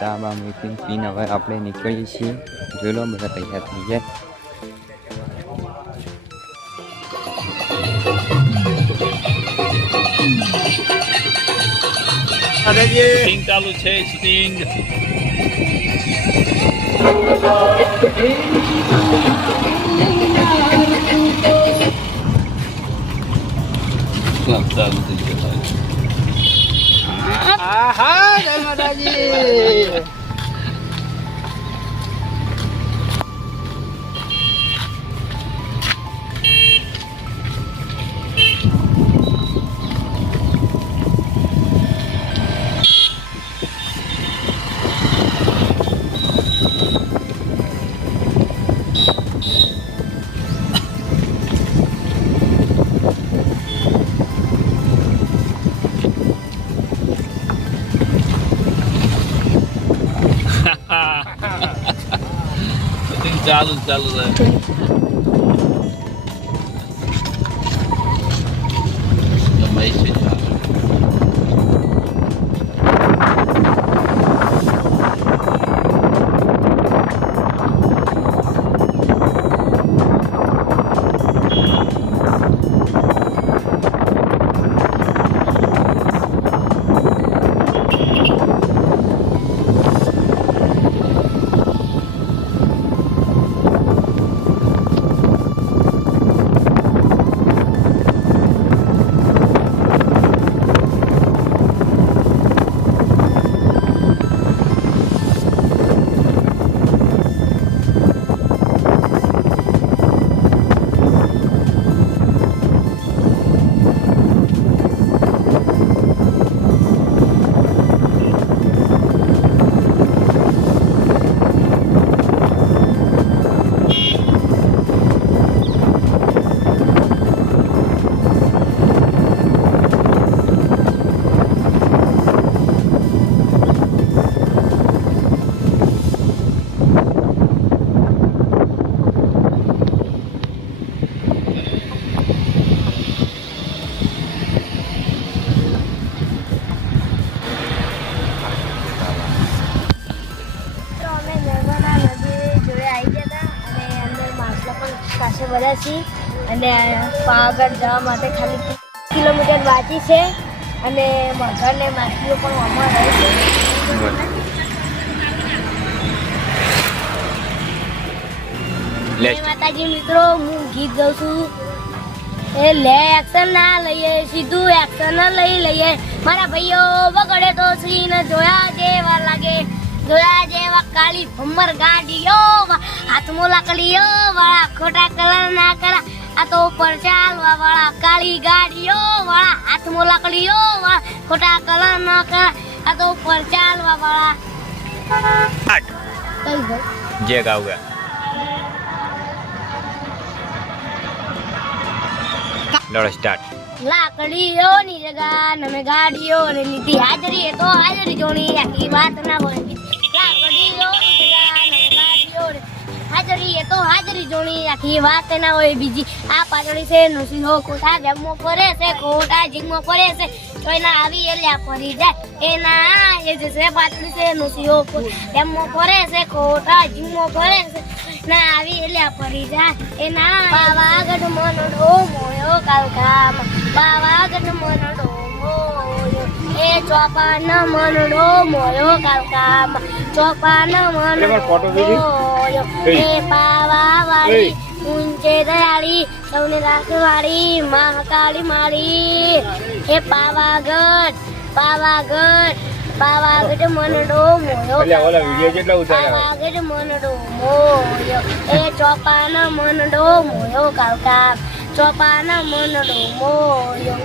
ચા બા મૂકી પીને હવે આપણે નીકળીએ છીએ. જોઈ લો બધા તૈયાર થઈ જાય શૂટિંગ ચાલુ છે શૂટિંગ ચાલુ થઈ ગયું. આહા! જય માતાજી શૂટિંગ બધા છીએ અને પાવાગઢ જવા માટે ખાલી કિલોમીટર બાકી છે અને મગર ને માછલીઓ પણ અમાર રહે છે. માતાજી મિત્રો હું ગીત ગાઉં છું. એ લે એક્શન ના લઈએ સીધું એક્શન લઈ લઈએ. મારા ભાઈઓ બગડે તો શ્રીને જોયા જેવા લાગે. જોયા જેવા કાળી ભમર ગાડીઓ હાથમો લાકડીઓ વાળા ખોટા કલર ના કરા. આ તો ઉપર ચાલવા વાળા કાળી ગાડીઓ વાળા હાથમો લાકડીઓ વાળા ખોટા કલર ના કરા. આ તો ઉપર ચાલવા વાળા. કઈ ભાઈ? જે ગાવ ગયા. લડો સ્ટાર્ટ લાકડીઓની જગા નમે ગાડીઓની નીતિ હાજરી. એ તો હાજરી જોણી આખી વાત ના હોય લાકડીઓની જગા નમે ગાડીઓની હાજરી એ તો હાજરી જોણી રાખી વાત ના હોય બીજી. આ પાટણી છે નસીહો કોઠા જમો ફરે છે કોઠા જીગમો ફરે છે. કોઈના આવી એલ્યા ફરી જાય. એના એ જે છે પાટણી છે નસીહો જમો ફરે છે કોઠા જીગમો ફરે છે. ના આવી એલ્યા ફરી જાય. એના પાવાગઢ મનડો મોયો કાલકામ. પાવાગઢ મનડો એ ચોપાન મનડો મોયો કાલકામાં. ચોપાન મનડો મોયો એ પાવા વાળી ઊંચે દયાળી સૌને રાખવાળી મહાકાળી માળી. હે પાવાગઢ પાવાગઢ પાવાગઢ મનડો મોયો પાવાગઢ મનડો મોયો. એ ચોપાના મનડો મોયો કાવતા ચોપાના મનડો મોયો.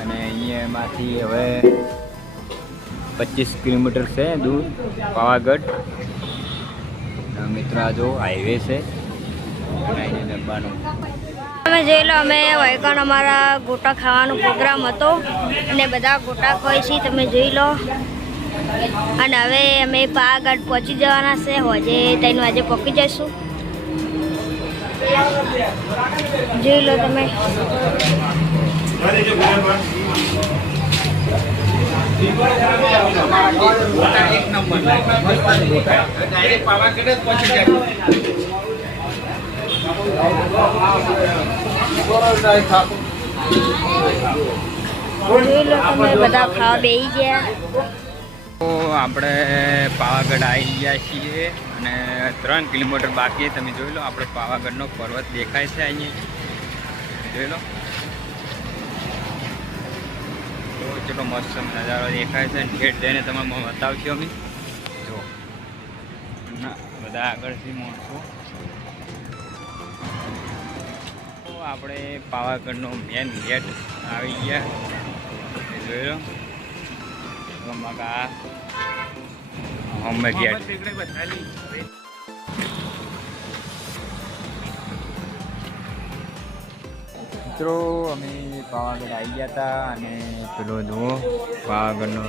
અને અહીંયા હવે પચીસ કિલોમીટર છે દૂર, પાવાગઢ. મિત્રો હાઈવે છે. અમે જોઈ લો, અમે વૈકણ અમારા ગોટા ખાવાનો પ્રોગ્રામ હતો. અને બધા ગોટા ખોઈ છીએ તમે જોઈ લો. અને હવે અમે પાવાગઢ પહોંચી જવાના છે. હોજે ત્રણ વાગે પહોંચી જઈશું. જોઈ જોઈ લો તમે. તો આપણે પાવાગઢ આવી ગયા છીએ અને ત્રણ કિલોમીટર બાકી તમે જોઈ લો, આપણે પાવાગઢનો પર્વત દેખાય છે અહીંયા. જોઈ લો. ચલો મસ્ત નજારો દેખાય છે. ઠેઠ જઈને તમે બતાવશો અમે જો. ના, બધા આગળથી માણસો. તો આપણે પાવાગઢનો મેન ગેટ આવી ગયા. જોઈ લો મગા. હોમે ગેટ મિત્રો, અમે પાવાગઢ આવી ગયા હતા અને પેલો જુઓ, પાવાગઢનો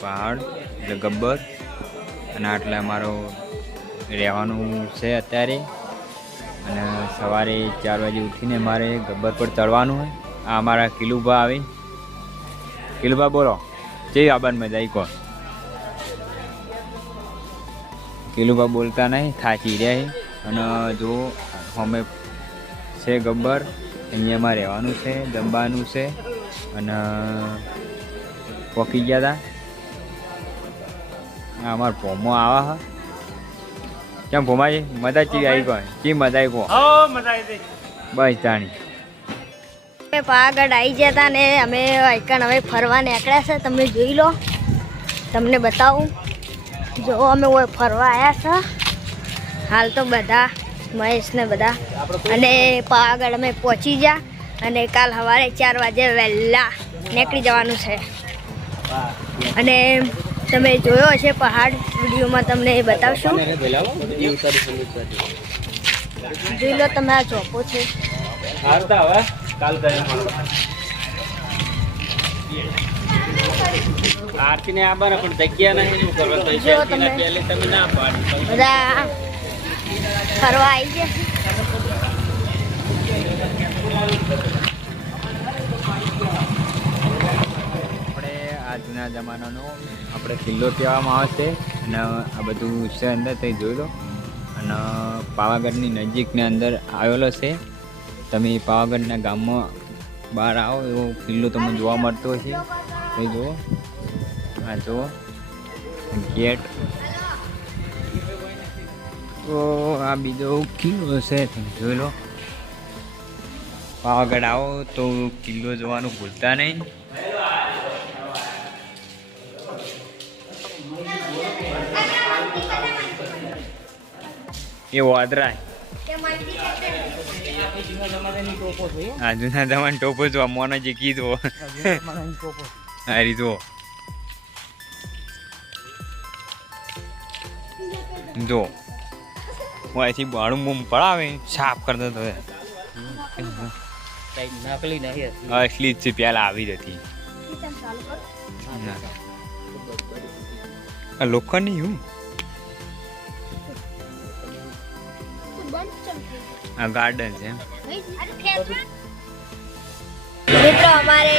પહાડ, એટલે ગબ્બર. અને આટલે અમારો રહેવાનું છે અત્યારે. અને સવારે ચાર વાગે ઉઠીને મારે ગબ્બર પર ચડવાનું હોય. આ અમારા કિલુભા આવે. કિલુભા બોલો. જય આબાન મજા કહો કિલુભા બોલતા નહીં, થાકી રહ્યા અને જો અમે છે ગબ્બર. અહીંયામાં રહેવાનું છે જમવાનું છે અને પોકી ગયા હતા આ અમાર ભોમો આવા હા. કેમ ભોમાજી મજા ચી આવી કહો ચી મજા આવી બસ જાણી. અમે પાવાગઢ આવી ગયા હતા ને અમે આઈકન હવે ફરવા નીકળ્યા છે તમે જોઈ લો. તમને બતાવું. જો અમે ફરવા આવ્યા છે. હાલ તો બધા મહેશ ને બધા. અને પાવાગઢ અમે પહોંચી ગયા અને કાલ સવારે ચાર વાગે વહેલા નીકળી જવાનું છે. અને તમે જોયો હશે પહાડ વિડીયોમાં તમને એ બતાવશું. જોઈ લો તમે આ ચોપો છે. આરતી ને આબાને પણ જગ્યા નથી શું કરવા તો જો તમે. પહેલે તમે ના પાડી. બધા ફરવા આવી ગયા. આપણે આ જમાનાનો આપણે કિલ્લો કહેવામાં આવે છે. અને આ બધું છે અંદર, તે જોઈ લો. અને પાવાગઢની નજીકની અંદર આવેલો છે. તમે પાવાગઢના ગામમાં બહાર આવો, એવો કિલ્લો તમને જોવા મળતો છે તે જુઓ. આ જુઓ. ગેટ. તો આ બીજો કિલ્લો છે, તમે જોઈ લો. પાવાગઢ આવો તો કિલ્લો જોવાનું ભૂલતા નહીં. એ વાદરા આજુના જૂના જમાન ટોપો જો મોને જે કીધો. આ રીતો જો હું અહીંથી બાળું બૂમ પડાવે સાફ કરતો હતો. એટલી જ છે પેલા આવી જ હતી. ના. આ લોખંડની હું આ ગાર્ડન છે એમ. મિત્રો અમારે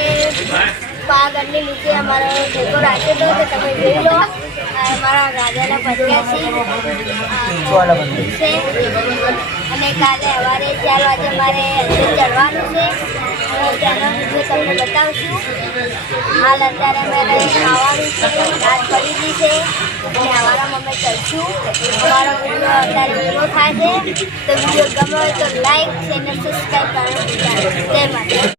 નીચે અમારો રાખ્યો હતો તો તમે જોઈ લો. અમારા રાજાના પત્યા છે. અને કાલે સવારે ચાર વાગે મારે ચડવાનું છે. ત્યાંનો વીડિયો તમને બતાવશું. હાલ અત્યારે અમે આવવાનું છે રાત પડી ગઈ છે. અને અમારામાં અમે ચડશું. અમારો વીડિયો અત્યારે પૂરો થાય છે. તો વીડિયો ગમે તો લાઈક છે અને સબસ્ક્રાઈબ કરવાનું. જય માતા